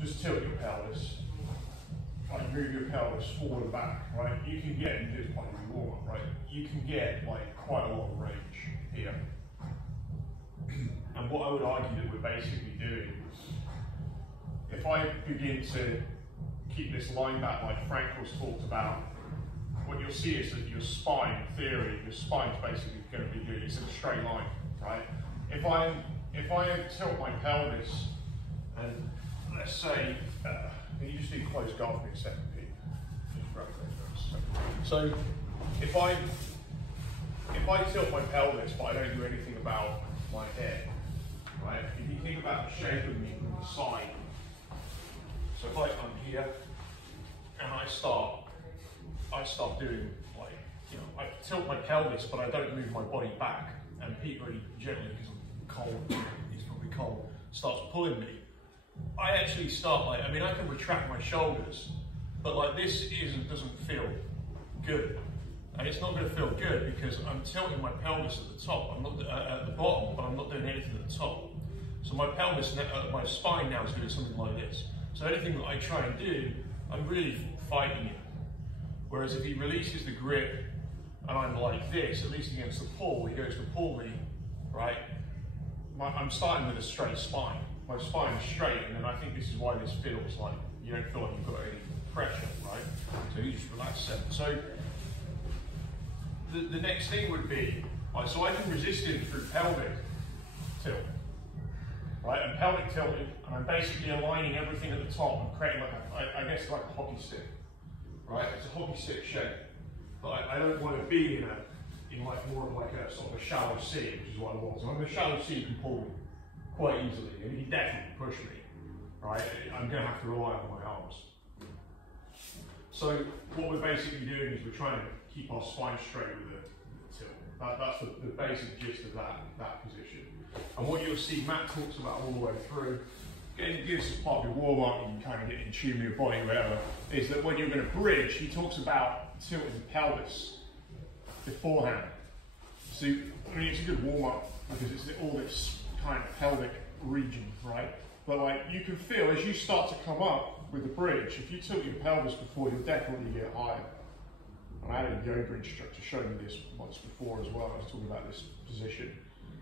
just tilt your pelvis. Like move your pelvis forward and back, right? You can get, and do this part of your warm up, right? You can get like quite a lot of range here. And what I would argue that we're basically doing, if I begin to keep this line back like Frank was talked about, what you'll see is that your spine, in theory, your spine's basically going to be good. It's in a straight line, right? If I tilt my pelvis, and let's say, can you just do close guard for me a second, Pete? Just grab those for a second. So if I tilt my pelvis, but I don't do anything about my head, right? If you think about the shape of me from the side, so if I'm here and I start doing like, you know, I tilt my pelvis, but I don't move my body back. And Pete really gently, because I'm cold, he's probably cold, starts pulling me. I actually start like, I mean, I can retract my shoulders, but like this doesn't feel good. And it's not going to feel good because I'm tilting my pelvis at the top. I'm not at the bottom, but I'm not doing anything at the top. So my pelvis, my spine now is doing something like this. So anything that I try and do, I'm really fighting it. Whereas if he releases the grip and I'm like this, at least against the pull, he goes to pull me, right? I'm starting with a straight spine. My spine is straight, and then I think this is why this feels like you don't feel like you've got any pressure, right? So you just relax it. So the next thing would be, so I can resist it through pelvic tilt, right? And pelvic tilting, and I'm basically aligning everything at the top and creating like I guess like a hockey stick, right? It's a hockey stick shape, but I don't want to be in like more of like a sort of a shallow C, which is what I was. I'm in a shallow C, you can pull me quite easily, and you can definitely push me, right? I'm going to have to rely on my arms. So what we're basically doing is we're trying to keep our spine straight with the tilt. That's the basic gist of that position. And what you'll see Matt talks about all the way through, again, this is part of your warm up, you can kind of get in tune with your body, whatever, is that when you're going to bridge, he talks about tilting the pelvis beforehand. So I mean, it's a good warm up because it's all this kind of pelvic region, right? But like you can feel as you start to come up with the bridge, if you tilt your pelvis before, you'll definitely get higher. And I had a yoga instructor show me this once before as well. I was talking about this position.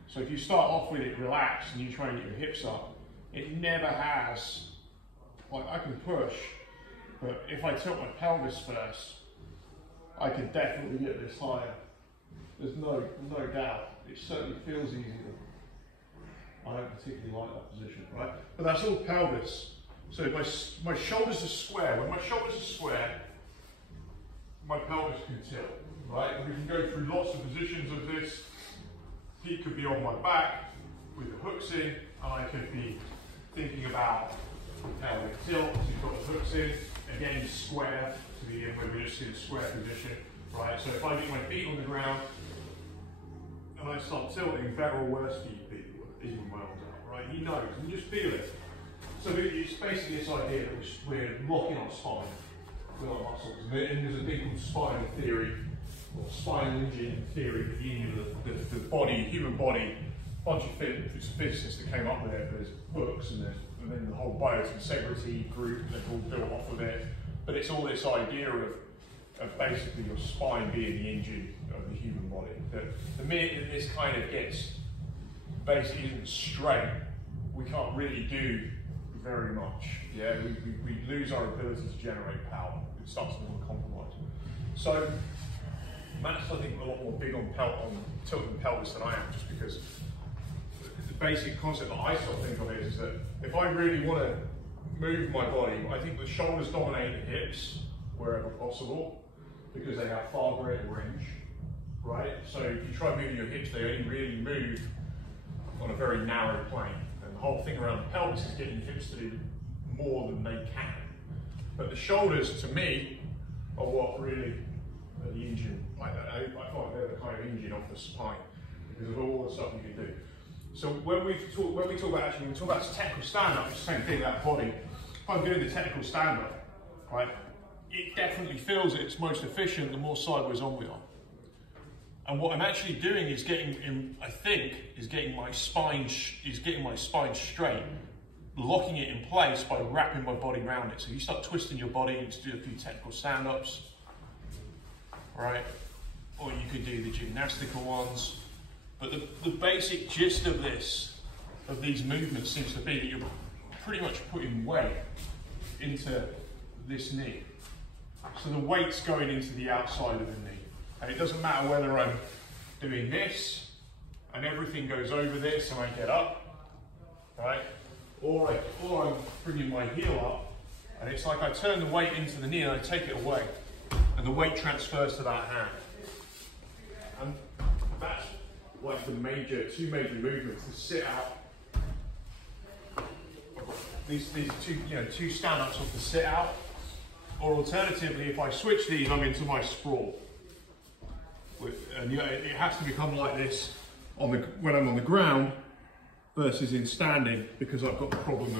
So if you start off with it relaxed and you try and get your hips up, it never has, like I can push, but if I tilt my pelvis first, I can definitely get this higher. There's no doubt. It certainly feels easier. I don't particularly like that position, right? But that's all pelvis. So my shoulders are square. When my shoulders are square, my pelvis can tilt, right? And we can go through lots of positions of this. Feet could be on my back with the hooks in, and I could be thinking about pelvic tilt. So you've got the hooks in, again square to begin with. We're just in a square position, right? So if I get my feet on the ground and I start tilting, better or worse for you people, even my arms out, right? You know, you just feel it. So it's basically this idea that we're locking our spine with our muscles. And there's a thing called spinal theory, or spinal engine theory, the engine of the body, human body. A bunch of physicists that came up with it. There's books and then the whole biotensegrity group that all built off of it. But it's all this idea of basically your spine being the engine of the human body. The minute that this kind of gets basically isn't straight, we can't really do very much. Yeah, we lose our ability to generate power. It starts to become compromised. So Matt's, I think, a lot more big on tilting the pelvis than I am, just because the basic concept that I sort of think of it is that if I really want to move my body, I think the shoulders dominate the hips wherever possible because they have far greater range, right? So if you try moving your hips, they only really move on a very narrow plane. And the whole thing around the pelvis is getting the hips to do more than they can. But the shoulders, to me, are what really are the engine. I find they're the kind of engine of the spine because of all the stuff you can do. So when we talk about technical stand-up, it's the same thing, that body. If I'm doing the technical stand-up, right, it definitely feels at its most efficient the more sideways on we are. And what I'm actually doing is getting my spine straight locking it in place by wrapping my body around it. So you start twisting your body, you do a few technical stand-ups, right? Or you could do the gymnastical ones. But the basic gist of these movements seems to be that you're pretty much putting weight into this knee. So the weight's going into the outside of the knee. And it doesn't matter whether I'm doing this and everything goes over this and I get up, right? Or I'm bringing my heel up and it's like I turn the weight into the knee and I take it away and the weight transfers to that hand. And that's like the two major movements: the sit out, these two stand-ups off the sit out, or alternatively, if I switch these, I'm into my sprawl. And it has to become like this when I'm on the ground versus in standing, because I've got the problem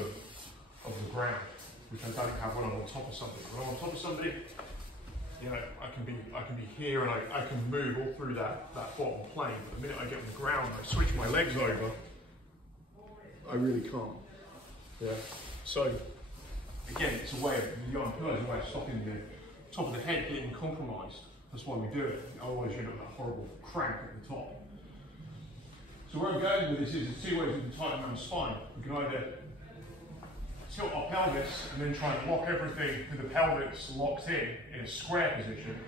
of the ground, which I don't have when I'm on top of somebody. When I'm on top of somebody, you know, I can be here and I can move all through that bottom plane. But the minute I get on the ground, I switch my legs over, I really can't. Yeah. So again, it's a way of stopping the top of the head getting compromised. That's why we do it. Otherwise, you end up with that horrible crank at the top. So where I'm going with this is there's two ways we can tighten around the spine. We can either tilt our pelvis and then try and lock everything with the pelvis locked in a square position,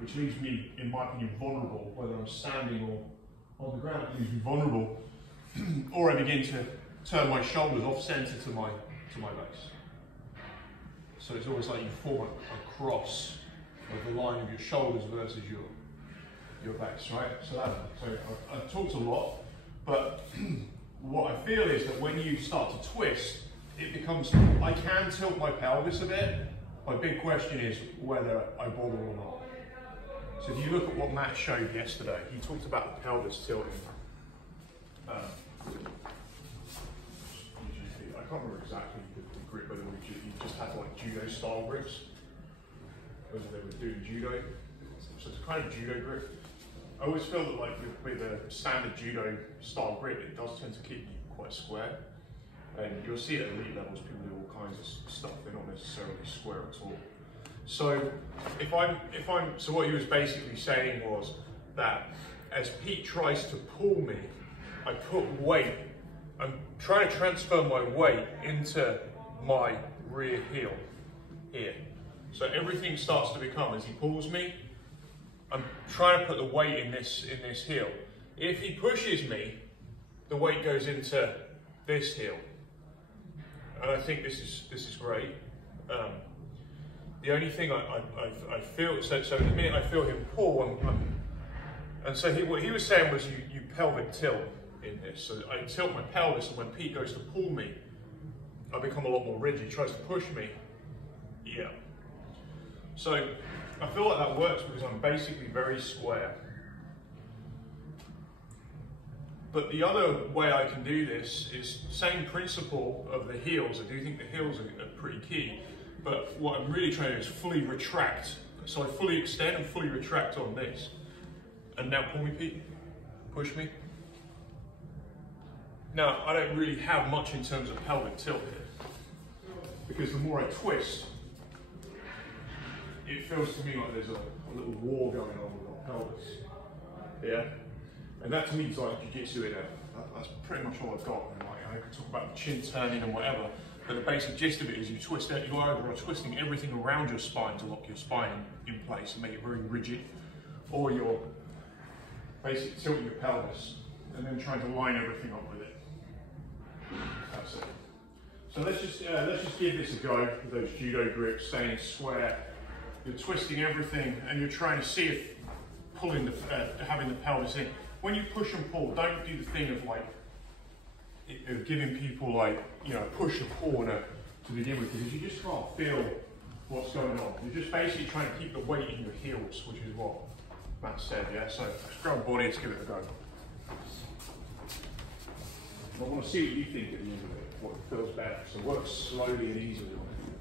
which leaves me, in my opinion, vulnerable, whether I'm standing or on the ground. It leaves me vulnerable. Or I begin to turn my shoulders off center to my base. So it's always like you form a cross of the line of your shoulders versus your base, right? So I've talked a lot, but what I feel is that when you start to twist, it becomes, I can tilt my pelvis a bit. My big question is whether I bother or not. So if you look at what Matt showed yesterday, he talked about the pelvis tilting. I can't remember exactly the grip, whether you just had like judo style grips, whether they were doing judo. So it's a kind of judo grip. I always feel that like with a standard judo style grip, it does tend to keep you quite square. And you'll see at elite levels, people do all kinds of stuff. They're not necessarily square at all. So so what he was basically saying was that as Pete tries to pull me, I put weight. I'm trying to transfer my weight into my rear heel here. So everything starts to become, as he pulls me, I'm trying to put the weight in this heel. If he pushes me, the weight goes into this heel. And I think this is great. The only thing I feel, so in the minute I feel him pull, and so what he was saying was you pelvic tilt in this. So I tilt my pelvis, and when Pete goes to pull me, I become a lot more rigid. He tries to push me, yeah. So I feel like that works because I'm basically very square. But the other way I can do this is same principle of the heels. I do think the heels are pretty key. But what I'm really trying to do is fully retract. So I fully extend and fully retract on this. And now pull me, Pete. Push me. Now, I don't really have much in terms of pelvic tilt here. Because the more I twist, it feels to me like there's a little war going on with my pelvis. Yeah? And that to me is like jiu-jitsu in it. That's pretty much all I've got. And like, I can talk about the chin turning and whatever, but the basic gist of it is you twist it, you either are twisting everything around your spine to lock your spine in place and make it very rigid, or you're basically tilting your pelvis and then trying to line everything up with it. That's it. So let's just give this a go with those judo grips, staying square. You're twisting everything and you're trying to see if pulling having the pelvis in. When you push and pull, don't do the thing of like giving people like, you know, push and pull to begin with, because you just can't feel what's going on. You're just basically trying to keep the weight in your heels, which is what Matt said, yeah? So let's grab body, let's give it a go. I want to see what you think at the end of it, what feels better. So work slowly and easily on it.